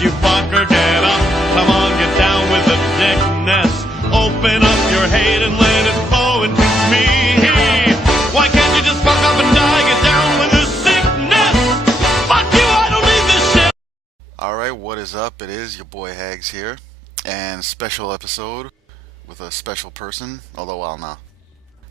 you fucker, get up. Come on, get down with the dickness. Open up your hate and let it flow into me. Why can't you just fuck up and die? Get down with the sickness. Fuck you, I don't need this shit. Alright, what is up? It is your boy Hags here. And special episode with a special person. Although, well, no.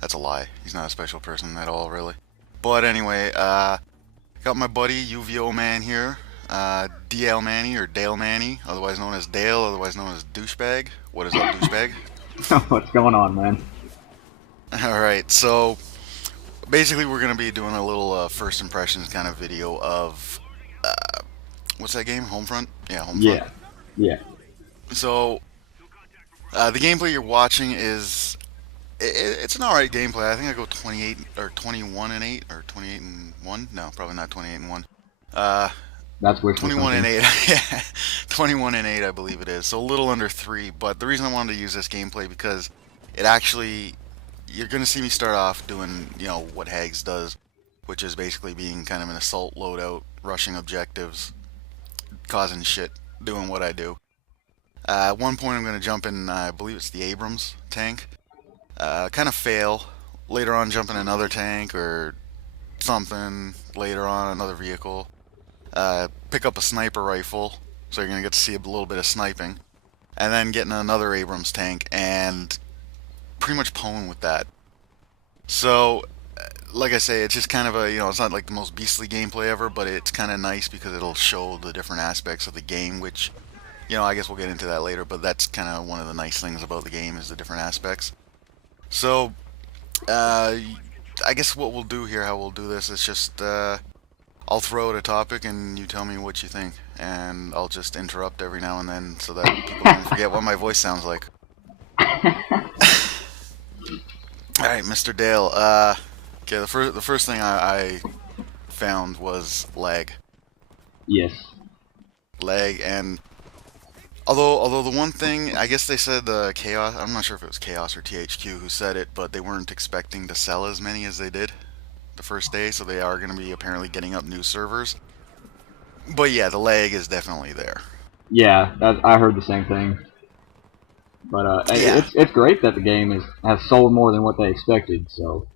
That's a lie. He's not a special person at all, really. But anyway, got my buddy UVO Man here. DL Manny, or Dale Manny, otherwise known as Dale, otherwise known as Douchebag. What is up, Douchebag? What's going on, man? Alright, so basically we're going to be doing a little first impressions kind of video of, what's that game? Homefront? Yeah, Homefront. Yeah. So, the gameplay you're watching is, it's an alright gameplay. I think I go 28, or 21 and 8, or 28 and 1? No, probably not 28 and 1. That's wishful 21 and thinking. 8, yeah, 21 and 8 I believe it is, so a little under 3, but the reason I wanted to use this gameplay because it actually, you're going to see me start off doing, you know, what Hags does, which is basically being kind of an assault loadout, rushing objectives, causing shit, doing what I do. At one point I'm going to jump in, I believe it's the Abrams tank, kind of fail, later on jump in another tank or something, later on another vehicle. Pick up a sniper rifle, so you're going to get to see a little bit of sniping, and then get in another Abrams tank and pretty much pwn with that. So, like I say, it's just kind of a, you know, it's not like the most beastly gameplay ever, but it's kind of nice because it'll show the different aspects of the game, which, you know, I guess we'll get into that later, but that's kind of one of the nice things about the game is the different aspects. So, I guess what we'll do here, how we'll do this, is just, I'll throw out a topic and you tell me what you think, and I'll just interrupt every now and then so that people don't forget what my voice sounds like. Alright, Mr. Dale, okay, the first thing I found was lag. Yes. Lag, and although the one thing, I guess they said Chaos, I'm not sure if it was Chaos or THQ who said it, but they weren't expecting to sell as many as they did the first day, so they are going to be apparently getting up new servers. But yeah, the lag is definitely there. Yeah, I heard the same thing. But Yeah. it's great that the game has sold more than what they expected. So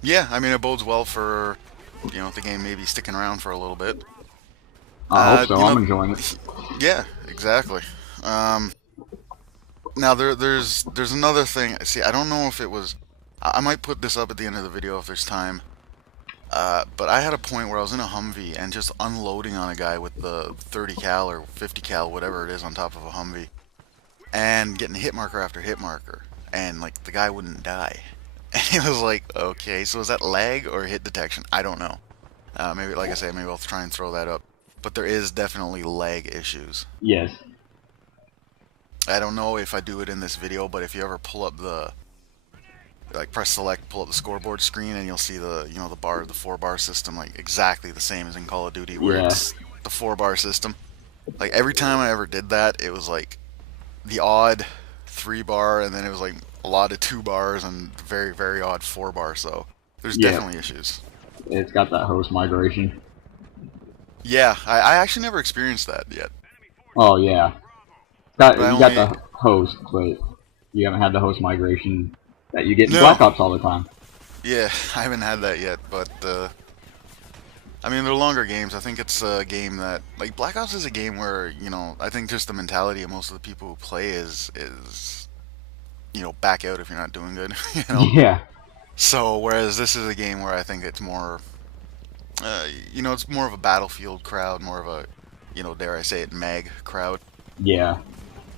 Yeah, I mean it bodes well for, you know, the game maybe sticking around for a little bit. I hope so. You know, I'm enjoying it. Yeah, exactly. Now there's another thing. See, I don't know if it was. I might put this up at the end of the video if there's time. But I had a point where I was in a Humvee and just unloading on a guy with the 30 cal or 50 cal, whatever it is, on top of a Humvee, and getting hit marker after hit marker, and like the guy wouldn't die. And it was like, okay, so is that lag or hit detection? I don't know. Maybe, like I say, maybe I'll try and throw that up. But there is definitely lag issues. Yes. I don't know if I do it in this video, but if you ever pull up the, like, press select, pull up the scoreboard screen, and you'll see the, you know, the 4-bar system, like exactly the same as in Call of Duty, where it's the 4-bar system. Like every time I ever did that, it was like the odd 3-bar, and then it was like a lot of 2 bars and very, very odd 4-bar. So there's definitely issues. It's got that host migration. Yeah, I actually never experienced that yet. Oh yeah. You got the host, but you haven't had the host migration that you get in Black Ops all the time. Yeah, I haven't had that yet, but I mean, they're longer games. I think it's a game that, like, Black Ops is a game where, you know, I think just the mentality of most of the people who play is you know, back out if you're not doing good, you know? Yeah. So, whereas this is a game where I think it's more, you know, it's more of a Battlefield crowd, more of a, you know, dare I say it, mag crowd. Yeah.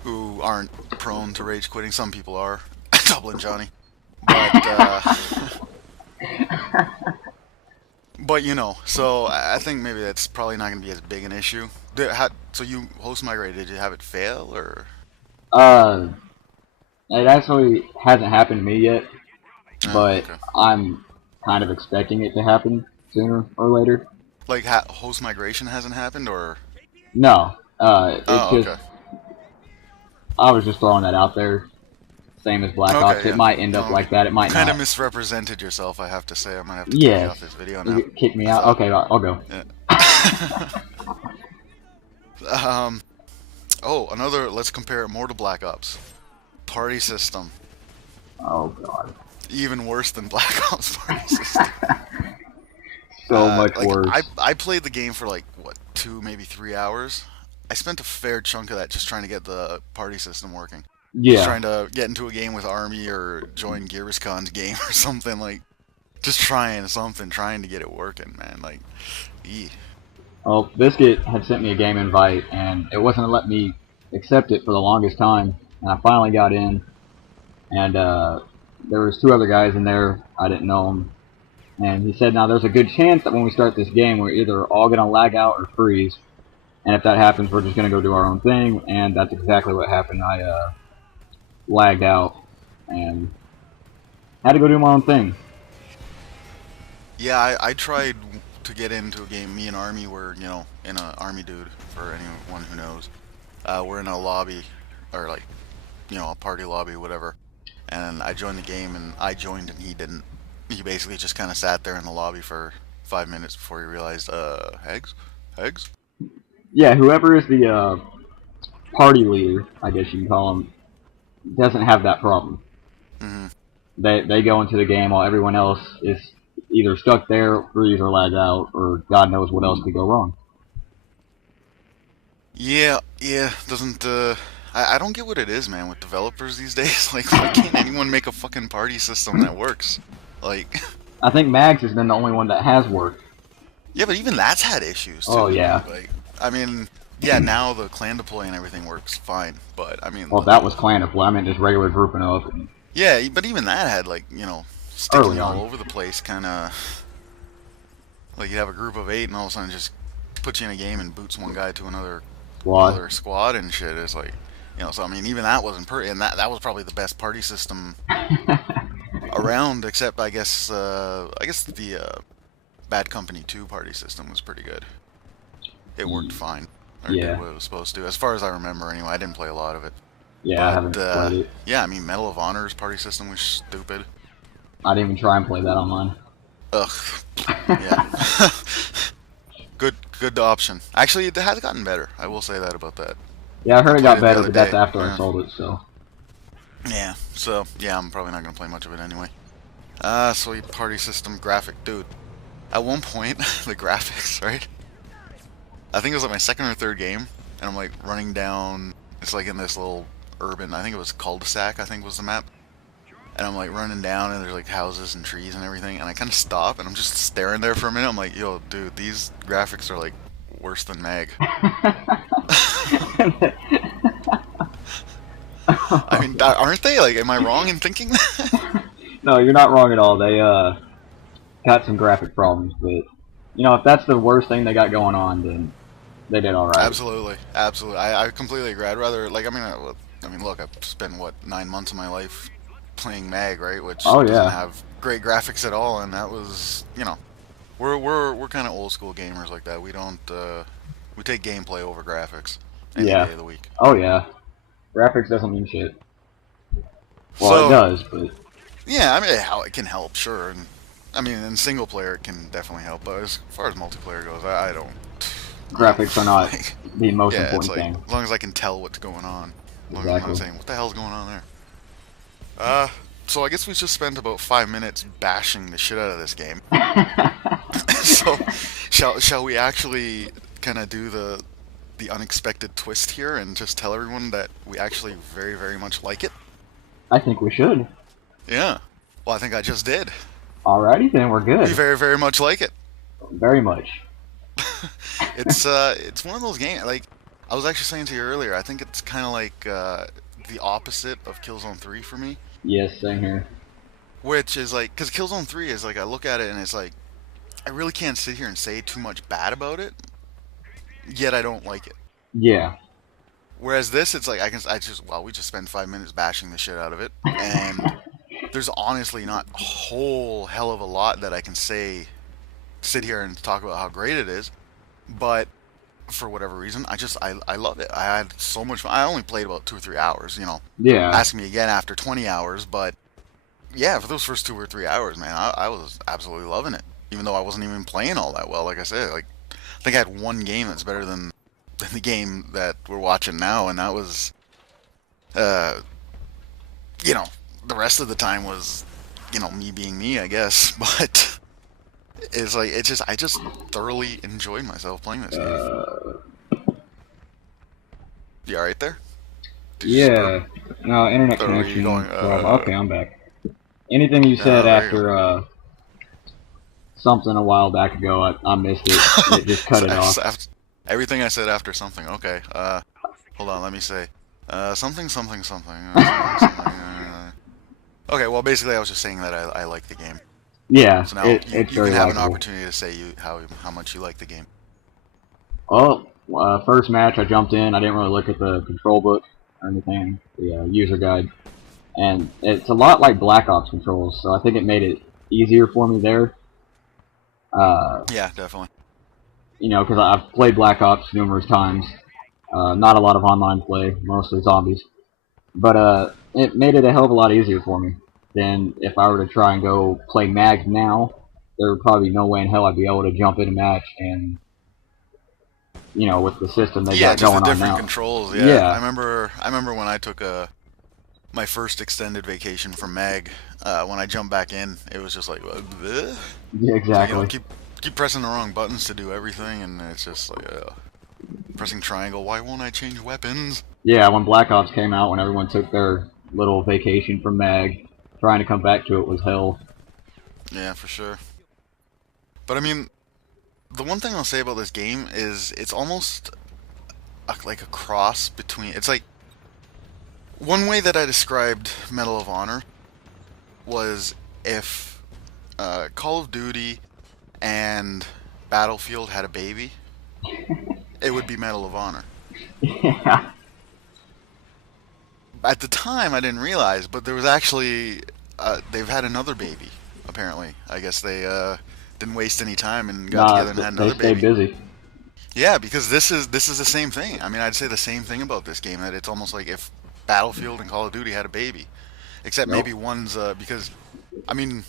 Who aren't prone to rage quitting. Some people are. Dublin Johnny. But, but, you know, so I think maybe that's probably not going to be as big an issue. So you host migrated, did you have it fail, or? It actually hasn't happened to me yet, but okay. I'm kind of expecting it to happen sooner or later. Like, host migration hasn't happened, or? No, it's just, okay. I was just throwing that out there. Same as Black Ops. Yeah. It might end up like that. It might not. Kind of misrepresented yourself, I have to say. I might have to kick you off this video now. Kick me out? Okay, I'll go. Yeah. Um, oh, another. Let's compare it more to Black Ops. Party system, Oh god. even worse than Black Ops party system. So much Like I worse. I played the game for like what 2 maybe 3 hours. I spent a fair chunk of that just trying to get the party system working. Just Yeah. trying to get into a game with Army or join Gearscon's game or something like. Just trying something, trying to get it working, man. Like, eeh. Well, Biscuit had sent me a game invite, and it wasn't letting me accept it for the longest time. And I finally got in, and there was two other guys in there. I didn't know them, and he said, "Now there's a good chance that when we start this game, we're either all gonna lag out or freeze. And if that happens, we're just gonna go do our own thing." And that's exactly what happened. I lagged out and had to go do my own thing. Yeah, I tried to get into a game. Me and Army were, in a Army dude, for anyone who knows. We're in a lobby, or like, a party lobby, whatever. And I joined the game, and I joined, and he didn't. He basically just kind of sat there in the lobby for 5 minutes before he realized, Hegs? Hegs? Yeah, whoever is the party leader, I guess you can call him, doesn't have that problem. Mm-hmm. They go into the game while everyone else is either stuck there, freeze, or lag out, or God knows what else could go wrong. Yeah, doesn't, I don't get what it is, man, with developers these days. Like, why can't anyone make a fucking party system that works? Like, I think Mags has been the only one that has worked. yeah, but even that's had issues, Oh too. yeah. Like, I mean, yeah, now the clan deploy and everything works fine, but, I mean, Well, that was clan deploy. I mean, just regular grouping up. yeah, but even that had, like, sticking Early you all on. over the place, kind of, like, you'd have a group of 8 and all of a sudden just put you in a game and boots one guy to Squad. another squad and shit. It's like, so I mean, even that wasn't and that was probably the best party system around, except I guess the Bad Company 2 party system was pretty good. It worked fine, or did Yeah. what it was supposed to, as far as I remember. Anyway, I didn't play a lot of it, Yeah, I but haven't played it. yeah, I mean, Medal of Honor's party system was stupid. I didn't even try and play that online. Ugh, yeah. Good option. Actually, it has gotten better. I will say that about that. Yeah, I I heard it played got it the better, other but that's day. after I Yeah. sold it, so. Yeah. So yeah, I'm probably not gonna play much of it anyway. So party system graphic, dude. At one point, the graphics, right? I think it was like my second or third game, and I'm like running down. It's like in this little urban. I think it was cul-de-sac. I think was the map. And I'm like running down, and there's like houses and trees and everything. And I kind of stop, and I'm just staring there for a minute. I'm like, yo, dude, these graphics are like worse than Mag. I mean, aren't they? Like, am I wrong in thinking that? No, you're not wrong at all. They got some graphic problems, but if that's the worst thing they got going on, then they did all right. Absolutely, absolutely. I completely agree. I'd rather, like, I mean, look, I've spent what 9 months of my life playing Mag, right, which Oh doesn't yeah, have great graphics at all, and that was, we're kind of old school gamers like that. We don't, we take gameplay over graphics any yeah. day of the week. Oh yeah. Graphics doesn't mean shit. Well, it So does, but yeah, I mean, it can help, sure, and I mean, in single player it can definitely help, but as far as multiplayer goes, I don't. graphics are not Like, the most yeah, it's important like thing. as long as I can tell what's going on, as long as I'm Exactly. not saying what the hell's going on there. So I guess we just spent about 5 minutes bashing the shit out of this game. So shall we actually kind of do the unexpected twist here and just tell everyone that we actually very, very much like it? I think we should. Yeah. Well, I think I just did. Alrighty, then we're We good. very, very much like it. Very much. It's one of those games. Like I was actually saying to you earlier, I think it's kind of like the opposite of Killzone 3 for me, Yes, same here. which is like because Killzone 3 is like I look at it and it's like I really can't sit here and say too much bad about it, yet I don't like it. Yeah. Whereas this, it's like we just spent 5 minutes bashing the shit out of it, and there's honestly not a whole hell of a lot that I can sit here and talk about how great it is, but for whatever reason, I love it. I had so much fun. I only played about 2 or 3 hours, Yeah. Ask me again after 20 hours, but yeah, for those first 2 or 3 hours, man, I was absolutely loving it. Even though I wasn't even playing all that well, like I said, like I think I had one game that's better than than the game that we're watching now, and that was, uh, you know, the rest of the time was, me being me, I guess. But it's like I just thoroughly enjoyed myself playing this game. You all right there? Did you just burp? Yeah. No, internet Or were you connection going? problem. Okay, I'm back. Anything you said There you go. after something a while back ago, I missed it. It just cut it off. Everything I said after something. Okay. Hold on. Let me say. Something, something, something. Okay. Well, basically, I was just saying that I like the game. Yeah, So now it's you very can have an likable. opportunity to say how much you like the game. Well, first match I jumped in. I didn't really look at the control book or anything, the user guide, and it's a lot like Black Ops controls. So I think it made it easier for me there. Yeah, definitely. Because I've played Black Ops numerous times. Not a lot of online play, mostly zombies. But it made it a hell of a lot easier for me than if I were to try and go play Mag now. There would probably be no way in hell I'd be able to jump in a match and, with the system they Yeah, got just the going on different now. controls. Yeah. Yeah. I remember when I took my first extended vacation from Mag. When I jumped back in, it was just like, bleh. Yeah, exactly. So, keep pressing the wrong buttons to do everything, and it's just like pressing triangle. Why won't I change weapons? Yeah, when Black Ops came out, when everyone took their little vacation from Mag, trying to come back to it was hell. Yeah, for sure. But I mean, the one thing I'll say about this game is it's almost like a cross between. It's like one way that I described Medal of Honor was if Call of Duty and Battlefield had a baby, it would be Medal of Honor. Yeah. At the time, I didn't realize, but there was actually they've had another baby. Apparently, I guess they didn't waste any time and got together and had They another stayed baby. busy. Yeah, because this is the same thing. I mean, I'd say the same thing about this game, that it's almost like if Battlefield and Call of Duty had a baby, except Nope. maybe one's because, I mean,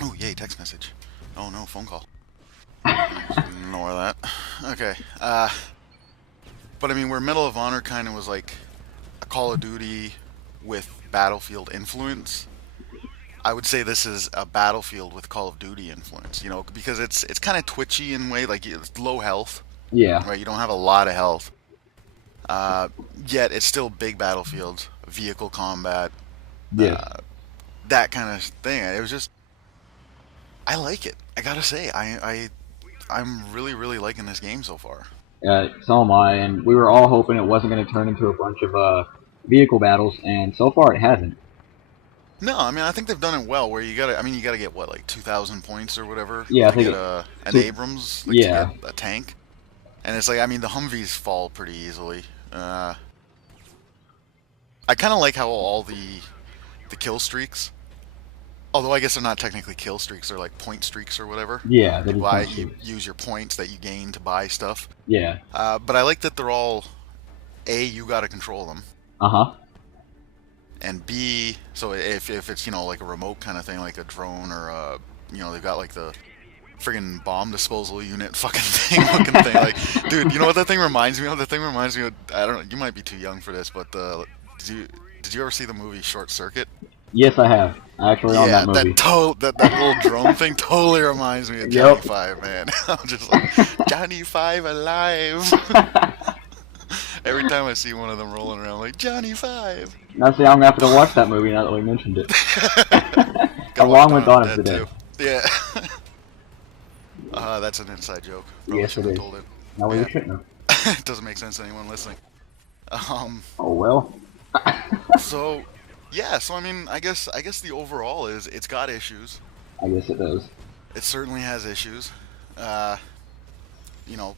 oh yay, text message. Oh no, phone call. Just ignore that. Okay. But I mean, where Medal of Honor kind of was like a Call of Duty with Battlefield influence, I would say this is a Battlefield with Call of Duty influence. Because it's kind of twitchy in a way, like it's low health, Yeah. right? You don't have a lot of health. Yet it's still big Battlefield, vehicle combat, Yes. that kind of thing. It was just, I like it. I gotta say, I'm really, really liking this game so far. So am I, and we were all hoping it wasn't going to turn into a bunch of vehicle battles, and so far it hasn't. No, I mean I think they've done it well. Where you gotta get what, like 2,000 points or whatever Yeah, I to think get an Abrams, like yeah. to get a tank. And it's like, I mean, the Humvees fall pretty easily. I kind of like how all the kill streaks, although I guess they're not technically kill streaks, they're like point streaks or whatever. Yeah, they You just buy, don't you shoot. use your points that you gain to buy stuff. Yeah. But I like that they're all, A, you gotta control them, Uh-huh. and B, so if it's like a remote kind of thing, like a drone or they've got like the friggin' bomb disposal unit fucking thing looking thing. Like, dude, you know what that thing reminds me of? The thing reminds me of, I don't know, you might be too young for this, but did you ever see the movie Short Circuit? Yes, I have. I actually own Yeah, that movie. that little drone thing totally reminds me of Johnny Yep. Five, man. I'm just like, Johnny Five alive. Every time I see one of them rolling around, like, Johnny Five. Now, see, I'm going to have to watch that movie now that we mentioned it. Gotta watch Along with Dawn Dawn of of the the Dead, Dead. too. Yeah. That's an inside joke. Probably Yes, it shouldn't is. have told it. No, we Yeah. shouldn't have. It doesn't make sense to anyone listening. Oh, well. So, yeah. So I mean, I guess the overall is it's got issues. I guess it does. It certainly has issues.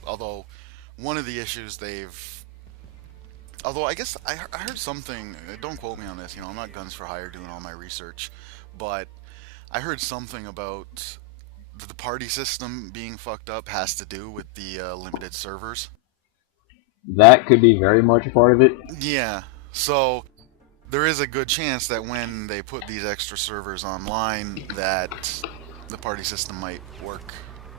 Although one of the issues although I guess I heard something. Don't quote me on this. I'm not guns for hire doing all my research, but I heard something about the party system being fucked up has to do with the limited servers. That could be very much a part of it. Yeah. So there is a good chance that when they put these extra servers online, that the party system might work,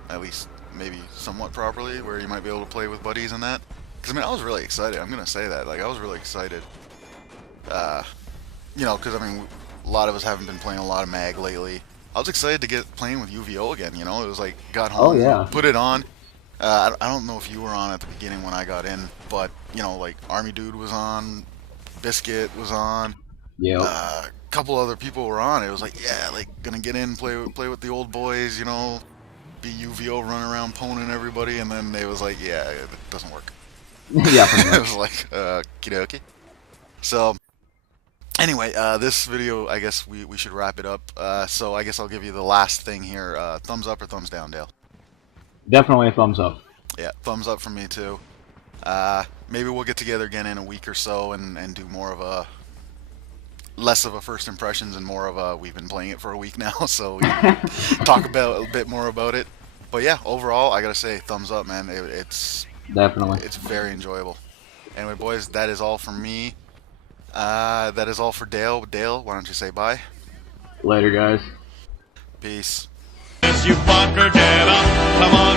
at least maybe somewhat properly, where you might be able to play with buddies and that. Because, I mean, I was really excited. I'm going to say that. Like, I was really excited. You know, because, I mean, a lot of us haven't been playing a lot of MAG lately. I was excited to get playing with UVO again, you know? It was like, got Oh home, yeah. put it on. I don't know if you were on at the beginning when I got in, but, you know, like, Army Dude was on, Biscuit was on, Yep. a couple other people were on. It was like, yeah, like, gonna get in, play with the old boys, you know, be UVO, run around poning everybody, and then it was like, yeah, it doesn't work. Yeah, pretty It much. was like, okie So, anyway, this video, I guess we should wrap it up. So I guess I'll give you the last thing here. Thumbs up or thumbs down, Dale? Definitely a thumbs up. Yeah, thumbs up from me too. Maybe we'll get together again in a week or so and do more of a less of a first impressions and more of a we've been playing it for a week now, so we can talk about a bit more about it. But yeah, overall, I gotta say thumbs up, man. Definitely. It's very enjoyable. Anyway, boys, that is all from me. That is all for Dale. Dale, why don't you say bye? Later, guys. Peace. Yes, you fucker, get up. Come on.